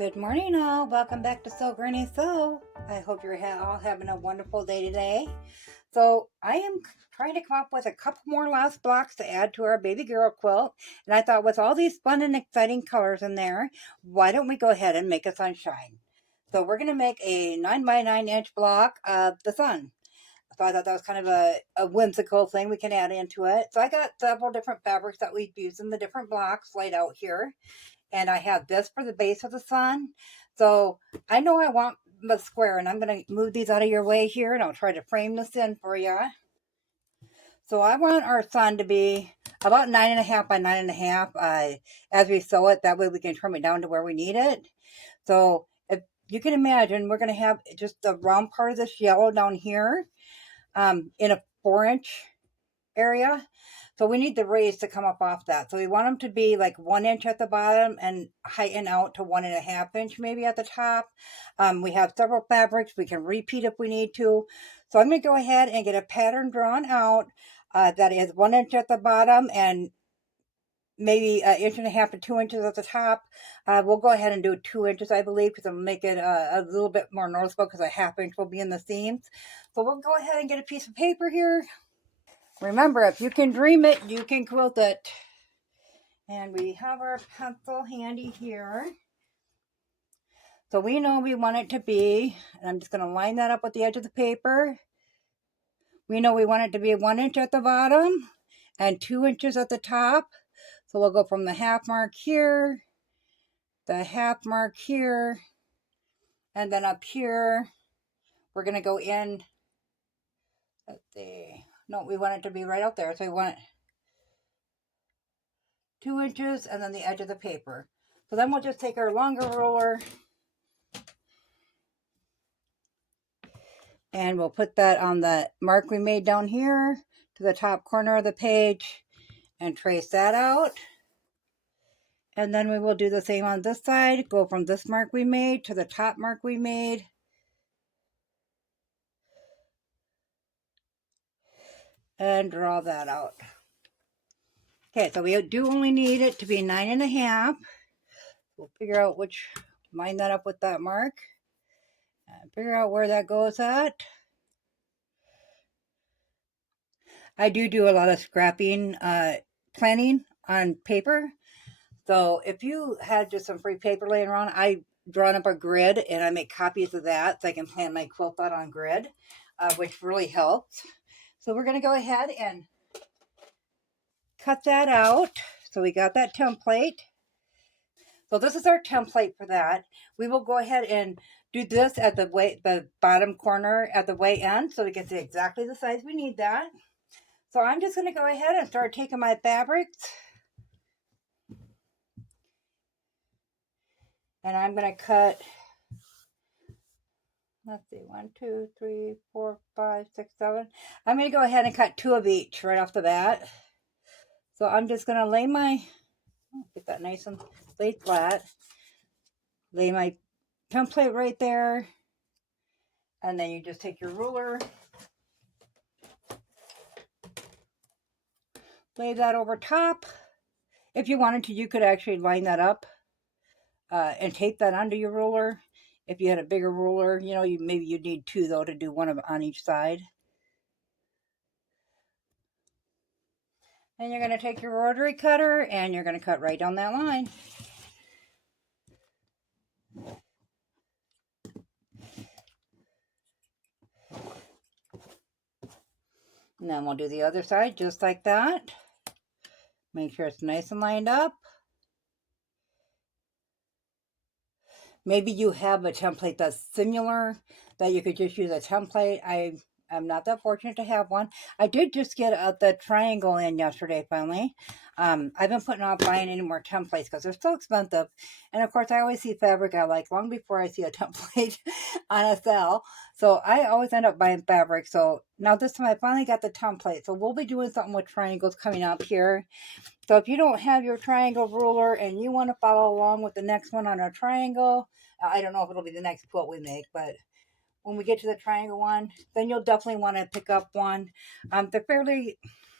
Good morning, all. Welcome back to Sew Granny Sew. I hope you're all having a wonderful day today. So I am trying to come up with a couple more last blocks to add to our baby girl quilt. And I thought with all these fun and exciting colors in there, why don't we go ahead and make a sunshine? So we're going to make a 9 by 9 inch block of the sun. So I thought that was kind of a whimsical thing we can add into it. So I got several different fabrics that we've used in the different blocks laid out here. And I have this for the base of the sun. So I know I want the square, and I'm going to move these out of your way here, and I'll try to frame this in for you. So I want our sun to be about 9.5 by 9.5 as we sew it. That way we can trim it down to where we need it. So if you can imagine, we're going to have just the round part of this yellow down here in a 4-inch area. So we need the rays to come up off that. So we want them to be like 1 inch at the bottom and heighten out to 1.5 inch maybe at the top. We have several fabrics. We can repeat if we need to. So I'm going to go ahead and get a pattern drawn out that is 1 inch at the bottom and maybe 1.5 to 2 inches at the top. We'll go ahead and do 2 inches, I believe, because I'm going to make it a little bit more noticeable because a 1/2 inch will be in the seams. So we'll go ahead and get a piece of paper here. Remember, if you can dream it, you can quilt it. And we have our pencil handy here. So we know we want it to be, and I'm just going to line that up with the edge of the paper. We know we want it to be 1 inch at the bottom and 2 inches at the top. So we'll go from the half mark here, the half mark here, and then up here, we're going to go in, let's see, no, we want it to be right out there. So we want 2 inches and then the edge of the paper. So then we'll just take our longer ruler and we'll put that on the mark we made down here to the top corner of the page and trace that out. And then we will do the same on this side. Go from this mark we made to the top mark we made. And draw that out. Okay, so we do only need it to be 9.5. We'll figure out which, line that up with that mark. And figure out where that goes at. I do a lot of scrapping, planning on paper. So if you had just some free paper laying around, I drawn up a grid and I make copies of that so I can plan my quilt out on grid, which really helps. So we're going to go ahead and cut that out. So we got that template. So this is our template for that. We will go ahead and do this at the bottom corner at the way end so it gets exactly the size we need that. So I'm just going to go ahead and start taking my fabrics. And I'm going to cut, let's see, 1, 2, 3, 4, 5, 6, 7. I'm going to go ahead and cut 2 of each right off the bat. So I'm just going to lay my, get that nice and laid flat. Lay my template right there. And then you just take your ruler, lay that over top. If you wanted to, you could actually line that up and tape that onto your ruler. If you had a bigger ruler, you know, maybe you'd need 2 though to do one on each side. And you're going to take your rotary cutter and you're going to cut right down that line. And then we'll do the other side just like that. Make sure it's nice and lined up. Maybe you have a template that's similar that you could just use a template. I'm not that fortunate to have one. I did just get the triangle in yesterday finally. I've been putting off buying any more templates because they're so expensive. And of course, I always see fabric I like long before I see a template on a sale. So I always end up buying fabric. So now this time I finally got the template. So we'll be doing something with triangles coming up here. So if you don't have your triangle ruler and you want to follow along with the next one on a triangle, I don't know if it'll be the next quilt we make, but when we get to the triangle one, then you'll definitely want to pick up one. They're fairly,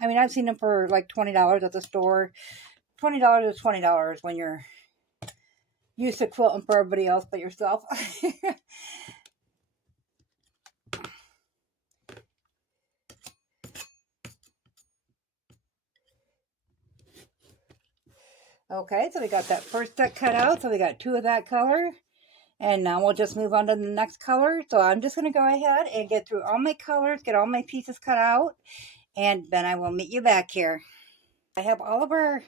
I mean, I've seen them for like $20 at the store. $20 is $20 when you're used to quilting for everybody else but yourself. Okay, so we got that first set cut out. So we got 2 of that color. And now we'll just move on to the next color. So I'm just going to go ahead and get through all my colors, get all my pieces cut out, and then I will meet you back here. I have all of our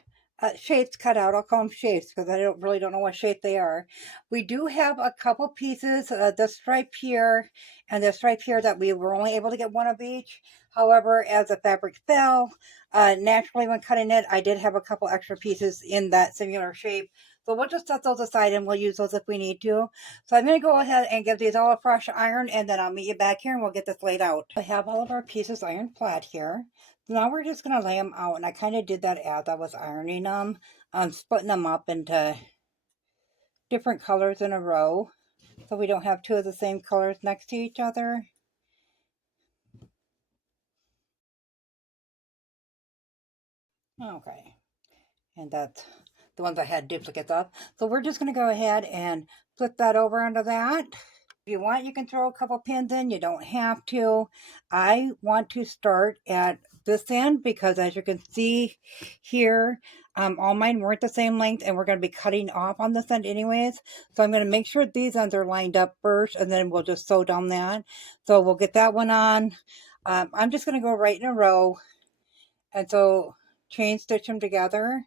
shapes cut out. I'll call them shapes because I really don't know what shape they are. We do have a couple pieces, this stripe here and this stripe here, that we were only able to get 1 of each. However, as the fabric fell, naturally when cutting it, I did have a couple extra pieces in that similar shape. So we'll just set those aside and we'll use those if we need to. So I'm going to go ahead and give these all a fresh iron, and then I'll meet you back here and we'll get this laid out. I have all of our pieces ironed flat here. So now we're just going to lay them out, and I kind of did that as I was ironing them, splitting them up into different colors in a row so we don't have 2 of the same colors next to each other. Okay, and that's the ones I had duplicates of. So we're just going to go ahead and flip that over onto that. If you want, you can throw a couple pins in. You don't have to. I want to start at this end because, as you can see here, all mine weren't the same length, and we're going to be cutting off on this end anyways. So I'm going to make sure these ends are lined up first, and then we'll just sew down that. So we'll get that one on. I'm just going to go right in a row, and so chain stitch them together.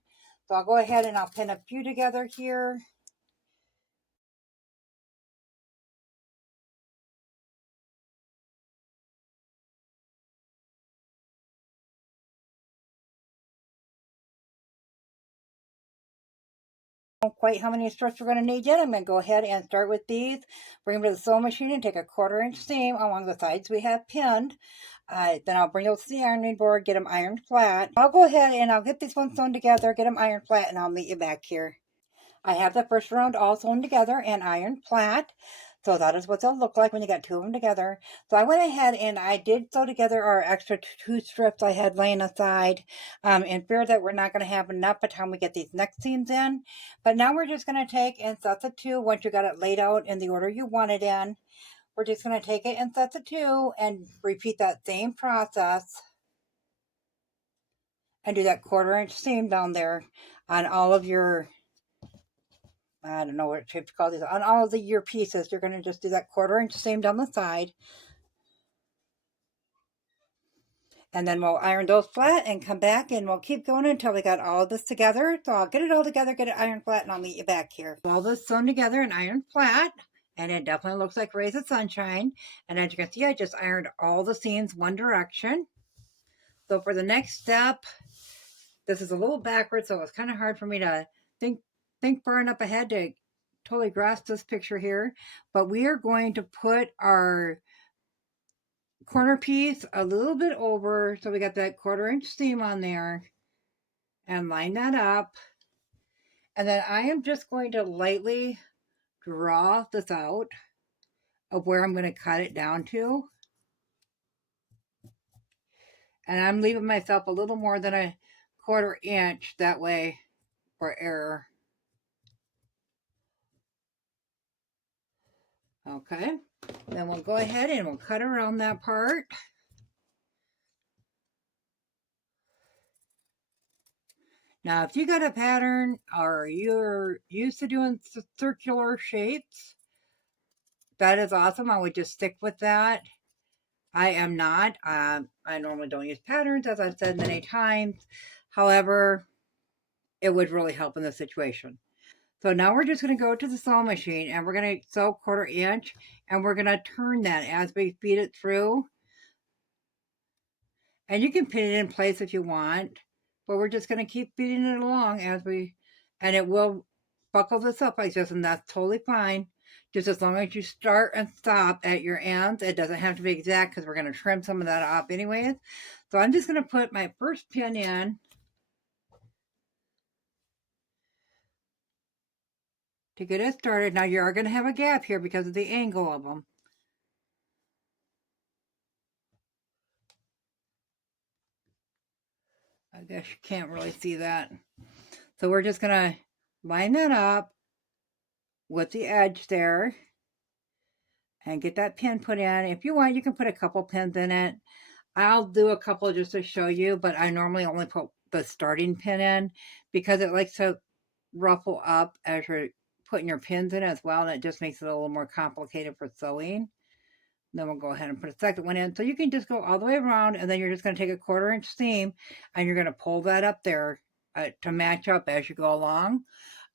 So I'll go ahead and I'll pin a few together here. Quite how many strips we're going to need yet. I'm going to go ahead and start with these. Bring them to the sewing machine and take a 1/4 inch seam along the sides we have pinned. Then I'll bring those to the ironing board, get them ironed flat. I'll go ahead and I'll get these ones sewn together, get them ironed flat, and I'll meet you back here. I have the first round all sewn together and ironed flat. So that is what they'll look like when you got 2 of them together. So I went ahead and I did sew together our extra 2 strips I had laying aside, in fear that we're not going to have enough by the time we get these next seams in. But now we're just going to take and set the 2 once you got it laid out in the order you want it in. We're just going to take it and set the 2 and repeat that same process and do that 1/4 inch seam down there on all of your, I don't know what shape to call these, on all of your pieces. You're going to just do that 1/4 inch seam down the side. And then we'll iron those flat and come back, and we'll keep going until we got all of this together. So I'll get it all together, get it ironed flat, and I'll meet you back here. All this sewn together and ironed flat, and it definitely looks like rays of sunshine. And as you can see, I just ironed all the seams one direction. So for the next step, this is a little backwards, so it's kind of hard for me to think far enough ahead to totally grasp this picture here. But we are going to put our corner piece a little bit over, so we got that 1/4 inch seam on there, and line that up. And then I am just going to lightly draw this out of where I'm going to cut it down to. And I'm leaving myself a little more than a 1/4 inch that way for error. Okay, then we'll go ahead and we'll cut around that part. Now, if you got a pattern or you're used to doing circular shapes, that is awesome. I would just stick with that. I am not. I normally don't use patterns, as I've said many times. However, it would really help in this situation. So now we're just going to go to the sewing machine, and we're going to sew 1/4 inch, and we're going to turn that as we feed it through. And you can pin it in place if you want, but we're just going to keep feeding it along as we, and it will buckle this up like this, and that's totally fine. Just as long as you start and stop at your ends. It doesn't have to be exact because we're going to trim some of that off anyways. So I'm just going to put my first pin in to get it started. Now you are going to have a gap here because of the angle of them. I guess you can't really see that. So we're just going to line that up. with the edge there and get that pin put in. If you want, you can put a couple pins in it. I'll do a couple just to show you, but I normally only put the starting pin in because it likes to ruffle up as you're putting your pins in as well, and it just makes it a little more complicated for sewing. Then we'll go ahead and put a second one in. So you can just go all the way around, and then you're just going to take a 1/4 inch seam and you're going to pull that up there to match up as you go along.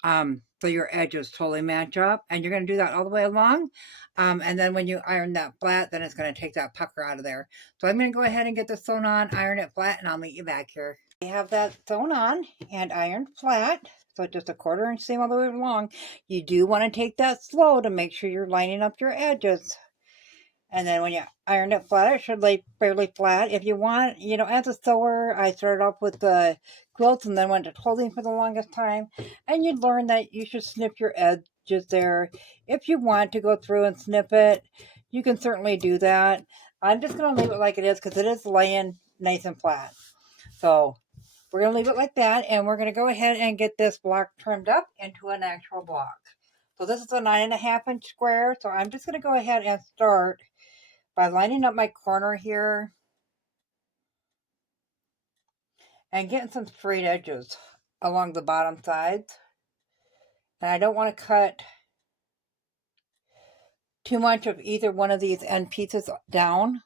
So your edges totally match up, and you're going to do that all the way along. And then when you iron that flat, then it's going to take that pucker out of there. So I'm going to go ahead and get this sewn on, iron it flat, and I'll meet you back here. We have that sewn on and ironed flat. So just a 1/4 inch seam all the way along. You do want to take that slow to make sure you're lining up your edges. And then when you iron it flat, it should lay fairly flat. If you want, as a sewer, I started off with the quilts and then went to quilting for the longest time. And you'd learn that you should snip your edges there. If you want to go through and snip it, you can certainly do that. I'm just going to leave it like it is because it is laying nice and flat. So we're going to leave it like that. And we're going to go ahead and get this block trimmed up into an actual block. So this is a 9.5 inch square. So I'm just going to go ahead and start by lining up my corner here and getting some straight edges along the bottom sides. And I don't want to cut too much of either one of these end pieces down.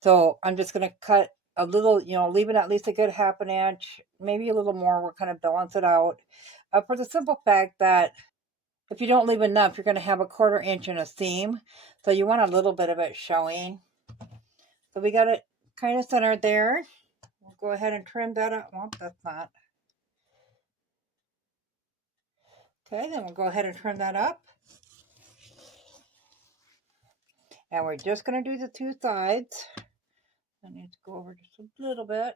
So I'm just going to cut a little, leaving at least a good 1/2 inch, maybe a little more. We'll kind of balance it out for the simple fact that if you don't leave enough, you're going to have a 1/4 inch in a seam. So you want a little bit of it showing. So we got it kind of centered there. We'll go ahead and trim that up. Well, that's not. Okay, then we'll go ahead and trim that up. And we're just going to do the two sides. I need to go over just a little bit.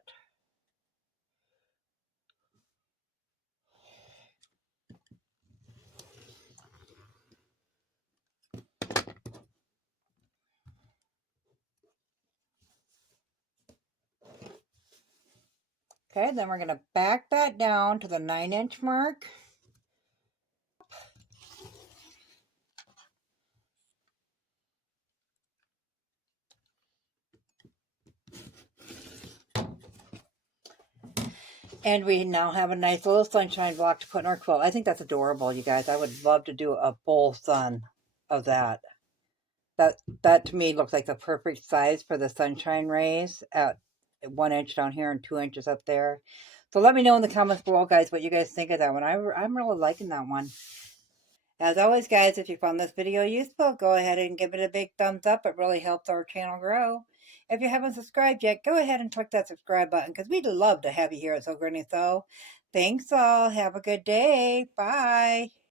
Okay, then we're going to back that down to the 9-inch mark. And we now have a nice little sunshine block to put in our quilt. I think that's adorable, you guys. I would love to do a full sun of that. That to me looks like the perfect size for the sunshine rays at 1 inch down here and 2 inches up there. So let me know in the comments below, guys, what you guys think of that one. I'm really liking that one. As always, guys, if you found this video useful, go ahead and give it a big thumbs up. It really helps our channel grow. If you haven't subscribed yet, go ahead and click that subscribe button because we'd love to have you here at So Granny Sew. Thanks all. Have a good day. Bye.